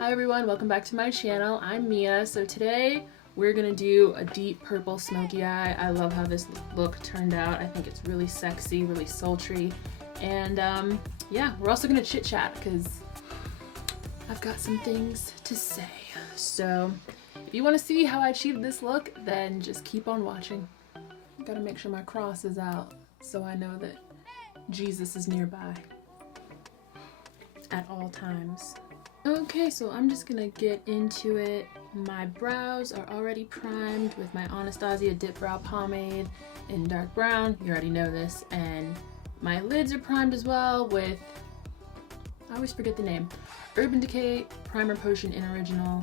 Hi everyone, welcome back to my channel. I'm Mia. So today we're gonna do a deep purple smoky eye. I love how this look turned out. I think it's really sexy, really sultry. And yeah, we're also gonna chit chat because I've got some things to say. So if you want to see how I achieved this look, then just keep on watching. Gotta make sure my cross is out so I know that Jesus is nearby at all times. Okay, so I'm just gonna get into it. My brows are already primed with my Anastasia Dip Brow Pomade in dark brown. You already know this. And my lids are primed as well with, I always forget the name, Urban Decay Primer Potion in Original.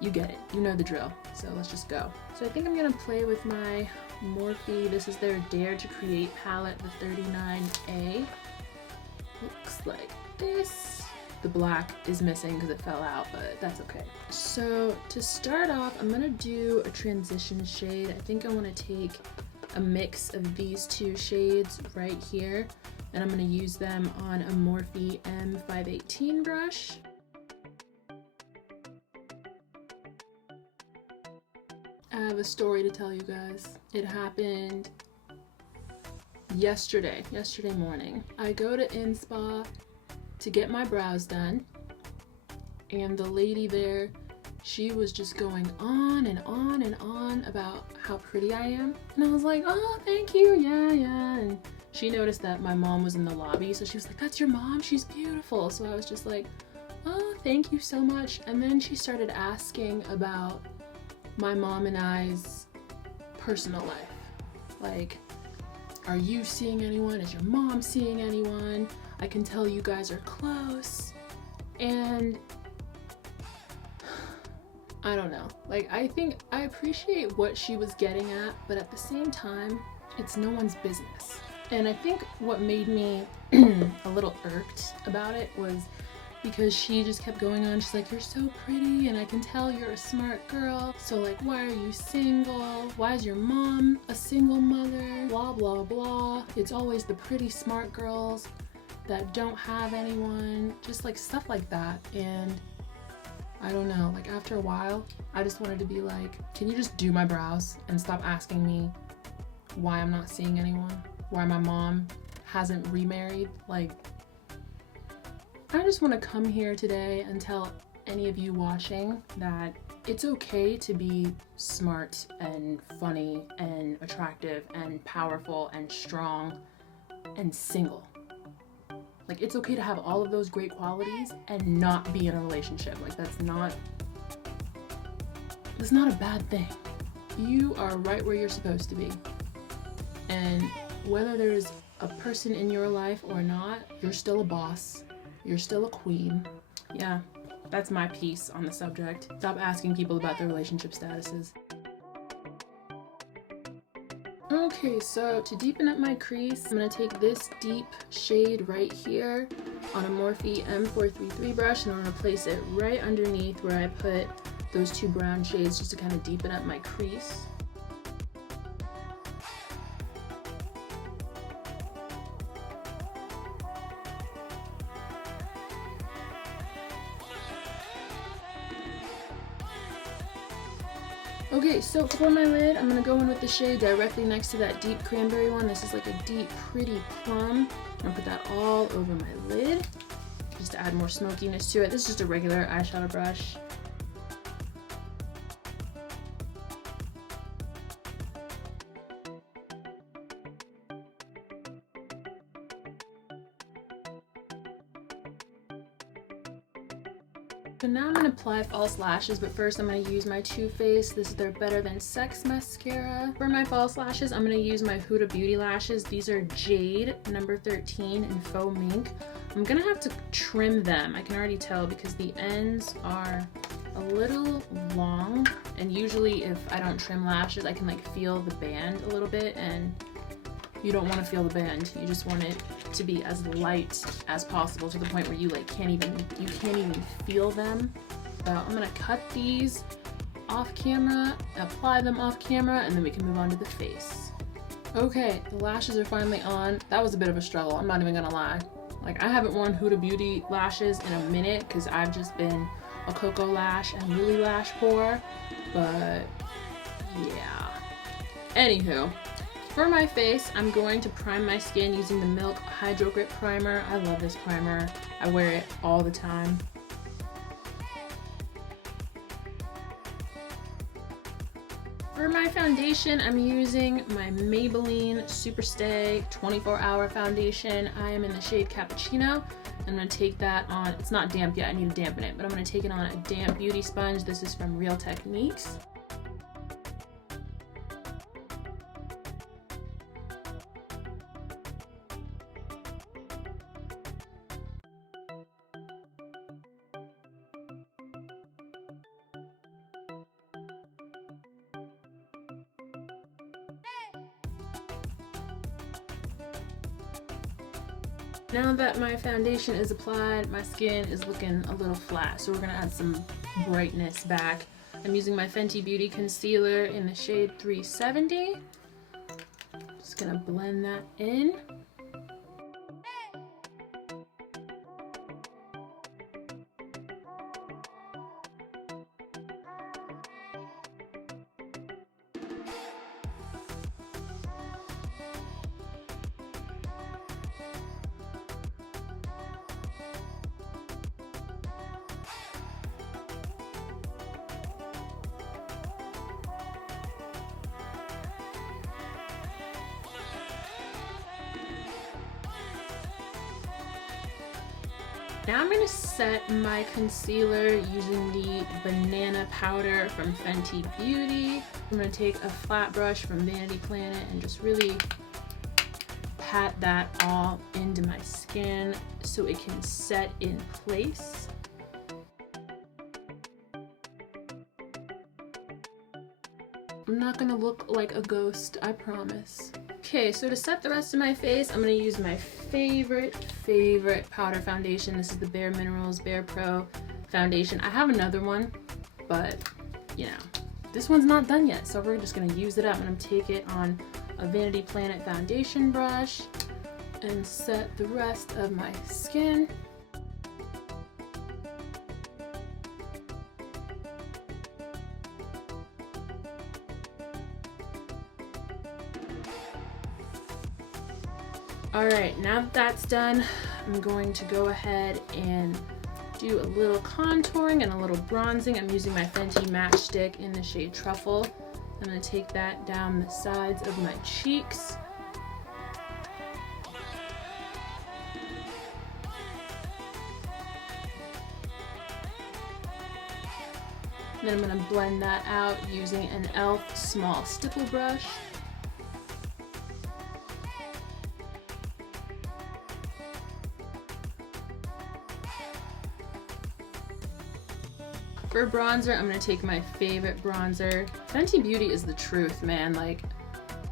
You get it, you know the drill. So let's just go. So I think I'm gonna play with my Morphe. This is their Dare to Create palette, the 39A. Looks like this. The black is missing because it fell out, but that's okay. So to start off, I'm gonna do a transition shade. I think I want to take a mix of these two shades right here, and I'm gonna use them on a Morphe M518 brush. I have a story to tell you guys. It happened yesterday morning. I go to InSpa to get my brows done, and the lady there, she was just going on and on and on about how pretty I am, and I was like, oh, thank you, yeah, and she noticed that my mom was in the lobby, so she was like, that's your mom, she's beautiful. So I was just like, oh, thank you so much. And then she started asking about my mom and I's personal life, like, are you seeing anyone? Is your mom seeing anyone? I can tell you guys are close. And I don't know. Like, I think I appreciate what she was getting at, but at the same time, it's no one's business. And I think what made me a little irked about it was because she just kept going on. She's like, you're so pretty, and I can tell you're a smart girl. So like, why are you single? Why is your mom a single mother? Blah, blah, blah. It's always the pretty smart girls that don't have anyone. Just like stuff like that. And I don't know, like after a while, I just wanted to be like, can you just do my brows and stop asking me why I'm not seeing anyone? Why my mom hasn't remarried? Like, I just want to come here today and tell any of you watching that it's okay to be smart and funny and attractive and powerful and strong and single. Like, it's okay to have all of those great qualities and not be in a relationship. Like, that's not a bad thing. You are right where you're supposed to be. And whether there's a person in your life or not, you're still a boss. You're still a queen. Yeah, that's my piece on the subject. Stop asking people about their relationship statuses. Okay, so to deepen up my crease, I'm gonna take this deep shade right here on a Morphe M433 brush, and I'm gonna place it right underneath where I put those two brown shades just to kind of deepen up my crease. Okay, so for my lid, I'm going to go in with the shade directly next to that deep cranberry one. This is like a deep, pretty plum. I'm going to put that all over my lid just to add more smokiness to it. This is just a regular eyeshadow brush. So now I'm going to apply false lashes, but first I'm going to use my Too Faced. This is their Better Than Sex mascara. For my false lashes, I'm going to use my Huda Beauty lashes. These are Jade number 13 in faux mink. I'm going to have to trim them. I can already tell because the ends are a little long, and usually if I don't trim lashes, I can like feel the band a little bit, and you don't want to feel the band. You just want it to be as light as possible to the point where you like can't even feel them. So I'm gonna cut these off camera, apply them off camera, and then we can move on to the face. Okay, the lashes are finally on. That was a bit of a struggle, I'm not even gonna lie. Like, I haven't worn Huda Beauty lashes in a minute because I've just been a Coco lash and Lily lash pour, but yeah. Anywho, for my face, I'm going to prime my skin using the Milk Hydrogrip primer. I love this primer. I wear it all the time. For my foundation, I'm using my Maybelline Superstay 24-hour foundation. I am in the shade Cappucino. I'm going to take that on, it's not damp yet, I need to dampen it, but I'm going to take it on a damp beauty sponge. This is from Real Techniques. Now that my foundation is applied, my skin is looking a little flat, so we're gonna add some brightness back. I'm using my Fenty Beauty Concealer in the shade 370. Just gonna blend that in. Now I'm going to set my concealer using the banana powder from Fenty Beauty. I'm going to take a flat brush from Vanity Planet and just really pat that all into my skin so it can set in place. I'm not going to look like a ghost, I promise. Okay, so to set the rest of my face, I'm going to use my favorite powder foundation. This is the Bare Minerals Bare Pro foundation. I have another one, but you know, this one's not done yet, so we're just going to use it up. I'm going to take it on a Vanity Planet foundation brush and set the rest of my skin. Alright, now that that's done, I'm going to go ahead and do a little contouring and a little bronzing. I'm using my Fenty Matchstick in the shade Truffle. I'm going to take that down the sides of my cheeks. Then I'm going to blend that out using an e.l.f. small stipple brush. For bronzer, I'm going to take my favorite bronzer. Fenty Beauty is the truth, man. Like,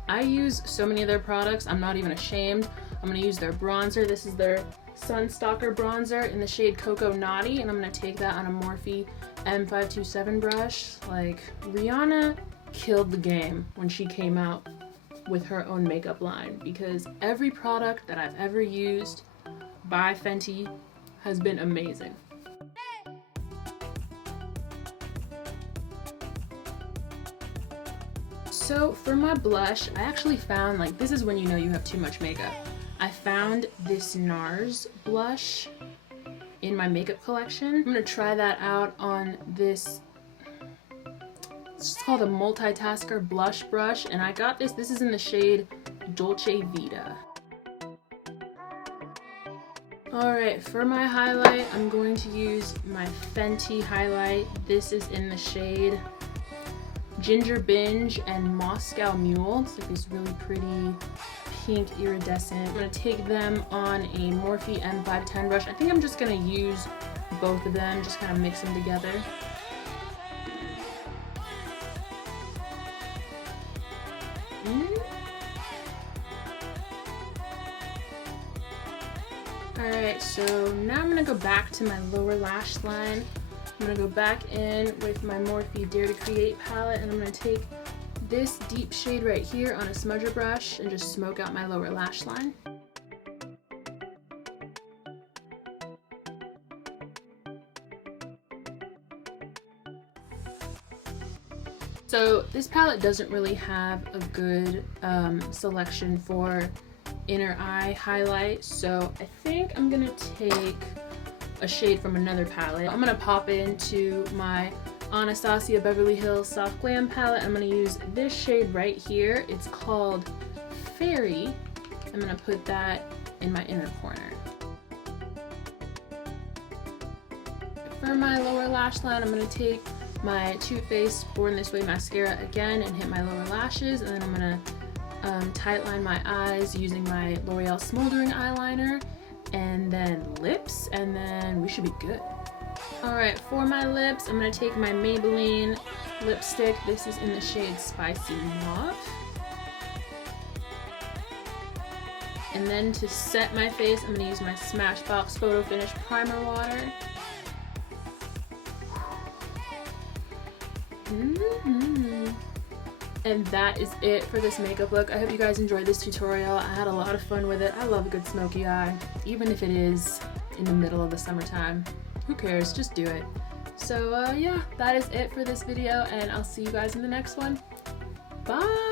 I use so many of their products, I'm not even ashamed. I'm going to use their bronzer. This is their Stalk'r bronzer in the shade Coco Naughty, and I'm going to take that on a Morphe M527 brush. Like, Rihanna killed the game when she came out with her own makeup line, because every product that I've ever used by Fenty has been amazing. So for my blush, I actually found, like, this is when you know you have too much makeup. I found this NARS blush in my makeup collection. I'm gonna try that out on this, it's called a multitasker blush brush, and I got this is in the shade Dolce Vita. Alright, for my highlight, I'm going to use my Fenty highlight. This is in the shade Ginger Binge and Moscow Mule. It's like this really pretty pink iridescent. I'm going to take them on a Morphe M510 brush. I think I'm just going to use both of them, just kind of mix them together. Alright, so now I'm going to go back to my lower lash line. I'm going to go back in with my Morphe Dare to Create palette, and I'm going to take this deep shade right here on a smudger brush and just smoke out my lower lash line. So this palette doesn't really have a good selection for inner eye highlight, so I think I'm gonna take a shade from another palette. I'm gonna pop into my Anastasia Beverly Hills Soft Glam palette. I'm gonna use this shade right here. It's called Fairy. I'm gonna put that in my inner corner. For my lower lash line, I'm gonna take my Too Faced Born This Way mascara again and hit my lower lashes, and then I'm gonna tightline my eyes using my L'Oreal Smoldering eyeliner, and then lips, and then we should be good. Alright, for my lips, I'm going to take my Maybelline lipstick. This is in the shade Spicy Mauve. And then to set my face, I'm going to use my Smashbox Photo Finish Primer Water. And that is it for this makeup look. I hope you guys enjoyed this tutorial. I had a lot of fun with it. I love a good smoky eye, even if it is in the middle of the summertime. Who cares? Just do it. So yeah, that is it for this video, and I'll see you guys in the next one. Bye!